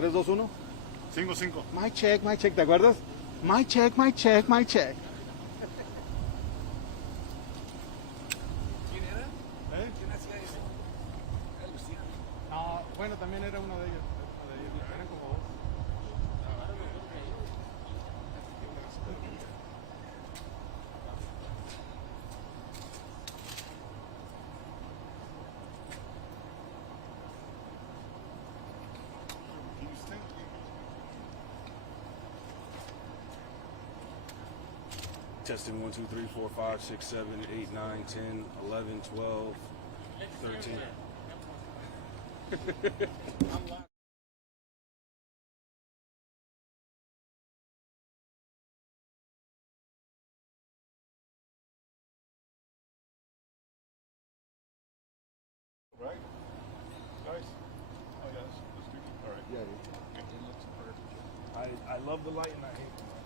3, 2, 1. 5-5. My check, ¿te acuerdas? My check, my check, my check. ¿Quién era? ¿Eh? ¿Quién hacía eso? Era Luciano. No, bueno, también era uno de ellos. Eran como dos. Testing 1, 2, 3, 4, 5, 6, 7, 8, 9, 10, 11, 12, 13. Right? Nice. Oh, yeah, that's good. All right. Yeah, It looks perfect. I love the light and I hate the light.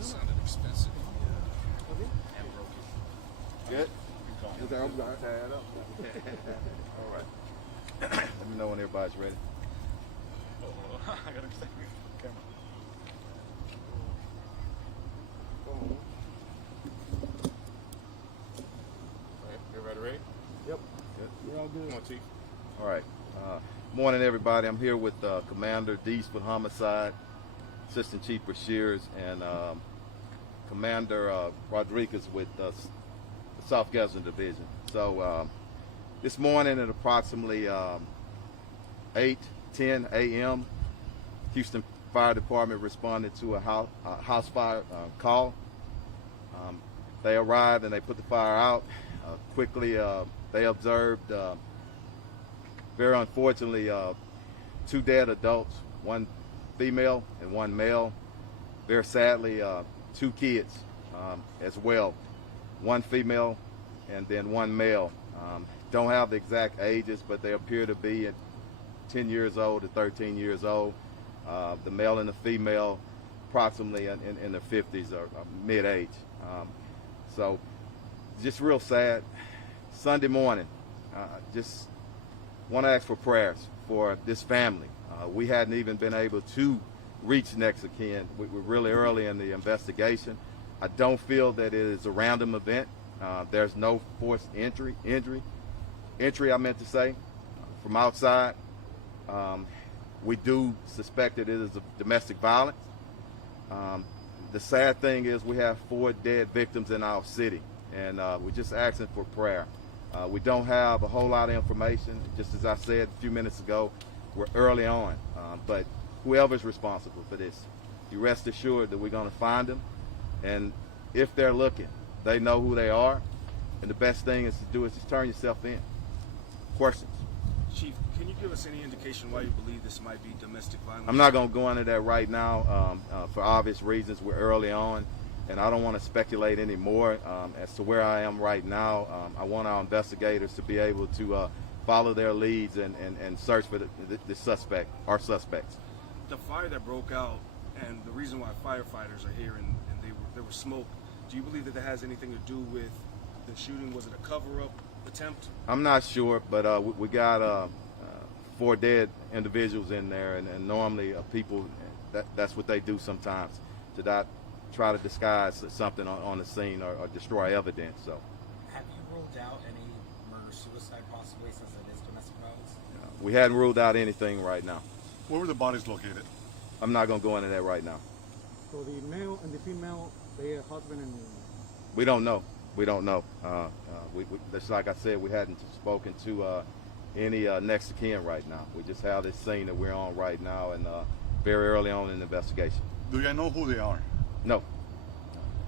Sounded expensive. Good? Keep going. I'm going to tie it up. All right. Let me know when everybody's ready. Oh, I gotta stay with the camera. Everybody ready? Yep. Good. We're all good. Come on, Chief. All right. Morning, everybody. I'm here with Commander Dees for Homicide, Assistant Chief for Shears, and Commander Rodriguez with the South Gadsden Division. So this morning at approximately 8:10 a.m., Houston Fire Department responded to a house fire call. They arrived and they put the fire out. Quickly, they observed, very unfortunately, 2 dead adults, 1 female and 1 male. Very sadly, 2 kids as well, 1 female and then 1 male. Don't have the exact ages, but they appear to be at 10 years old to 13 years old. The male and the female approximately in their 50s or mid-age. So just real sad. Sunday morning, just want to ask for prayers for this family. We hadn't even been able to reach next of kin. We're really early in the investigation. I don't feel that it is a random event. There's no forced entry, I meant to say, from outside. We do suspect that it is a domestic violence. The sad thing is we have 4 dead victims in our city, and we're just asking for prayer. We don't have a whole lot of information. Just as I said a few minutes ago, we're early on, but whoever's responsible for this, you rest assured that we're going to find them, and if they're looking, they know who they are, and the best thing is to do is just turn yourself in. Questions? Chief, can you give us any indication why you believe this might be domestic violence? I'm not going to go into that right now for obvious reasons. We're early on, and I don't want to speculate anymore as to where I am right now. I want our investigators to be able to follow their leads and search for the suspect, or suspects. The fire that broke out, and the reason why firefighters are here, and there was smoke, do you believe that has anything to do with the shooting? Was it a cover-up attempt? I'm not sure, but we got 4 dead individuals in there, and normally people, that's what they do sometimes, to not try to disguise something on the scene or destroy evidence. So, have you ruled out any murder-suicide possibly, since it is domestic violence? we hadn't ruled out anything right now. Where were the bodies located? I'm not going to go into that right now. So the male and the female, they are husband and We don't know. We don't know. Just like I said, we hadn't spoken to any next of kin right now. We just have this scene that we're on right now, and very early on in the investigation. Do you know who they are? No.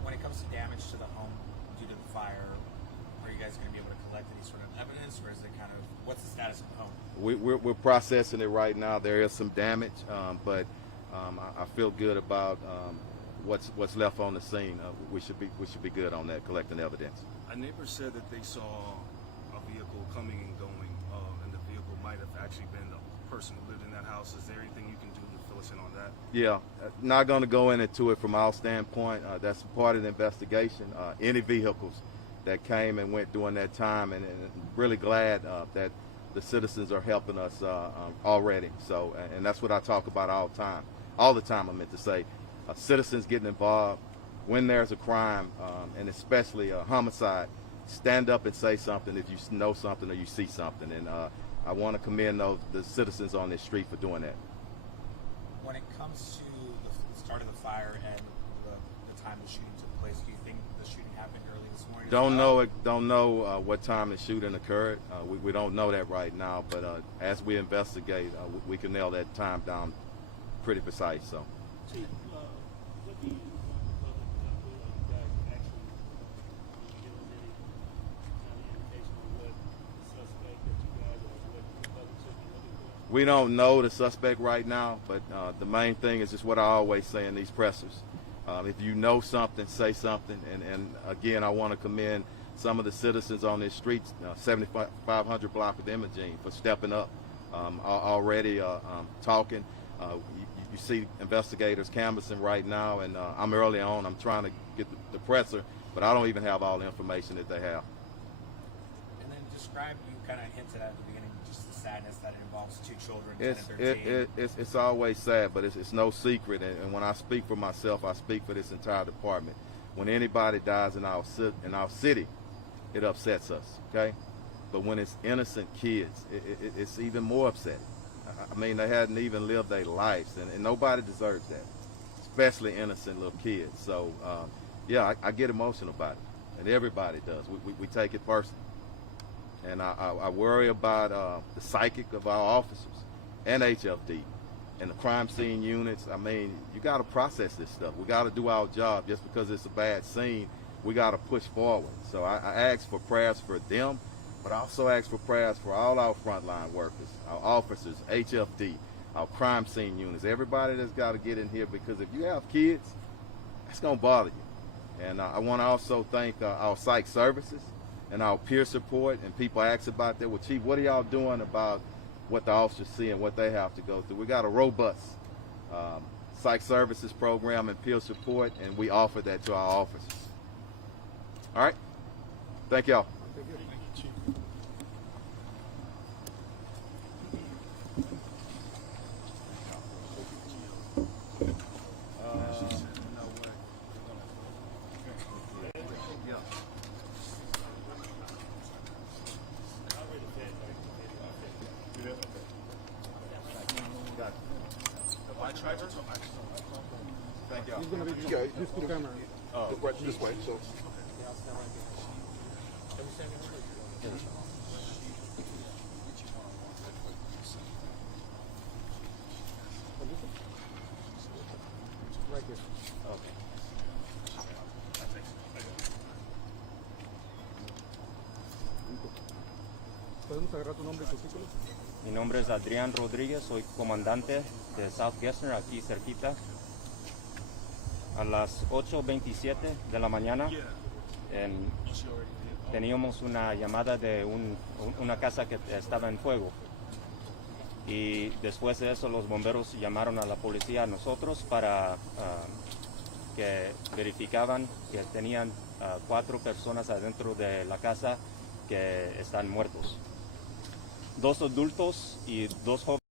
When it comes to damage to the home due to the fire, are you guys going to be able to collect any sort of evidence, or is it kind of, what's the status of the home? We're processing it right now. There is some damage, but I feel good about what's left on the scene. We should be good on that, collecting evidence. A neighbor said that they saw a vehicle coming and going, and the vehicle might have actually been the person who lived in that house. Is there anything you can do to fill us in on that? Yeah, not going to go into it from our standpoint. That's part of the investigation. Any vehicles that came and went during that time, and really glad that the citizens are helping us already. So, and that's what I talk about all the time. I meant to say, citizens getting involved when there's a crime, and especially a homicide. Stand up and say something if you know something or you see something, and I want to commend the citizens on this street for doing that. When it comes to the start of the fire and the time the shooting took place, do you think the shooting happened early this morning? Don't know what time the shooting occurred. We don't know that right now, but as we investigate, we can nail that time down pretty precise. So. Chief, what do you want the public to know? You guys actually give them any kind of indication on what the suspect that you guys are what the public should be looking for? We don't know the suspect right now, but the main thing is just what I always say in these pressers. If you know something, say something. And again, I want to commend some of the citizens on this street, 7500 block of Imogene, for stepping up, already talking. You see investigators canvassing right now, and I'm early on. I'm trying to get the presser, but I don't even have all the information that they have. describe, you kind of hinted at the beginning, just the sadness that it involves two children, 10 and 13. It's always sad, but it's no secret. And when I speak for myself, I speak for this entire department. When anybody dies in our city, it upsets us, okay? But when it's innocent kids, it's even more upsetting. I mean, they hadn't even lived their lives, and nobody deserves that, especially innocent little kids. So, yeah, I get emotional about it, and everybody does. We take it personally. And I worry about the psychic of our officers and HFD and the crime scene units. I mean, you got to process this stuff. We got to do our job. Just because it's a bad scene, we got to push forward. So I ask for prayers for them, but I also ask for prayers for all our frontline workers, our officers, HFD, our crime scene units, everybody that's got to get in here, because if you have kids, that's going to bother you. And I want to also thank our psych services and our peer support, and people ask about that. Well, Chief, what are y'all doing about what the officers see and what they have to go through? We got a robust psych services program and peer support, and we offer that to our officers. All right? Thank y'all. Thank y'all. He's gonna be these two cameras. Right this way, so. Right here. ¿Podemos agarrar tu nombre y tu título? Mi nombre es Adrián Rodríguez, soy comandante de South Gessner, aquí cerquita. A las 8:27 de la mañana teníamos una llamada de una casa que estaba en fuego. Y después de eso los bomberos llamaron a la policía a nosotros para que verificaban que tenían 4 personas adentro de la casa que están muertos. 2 adultos y 2 jóvenes.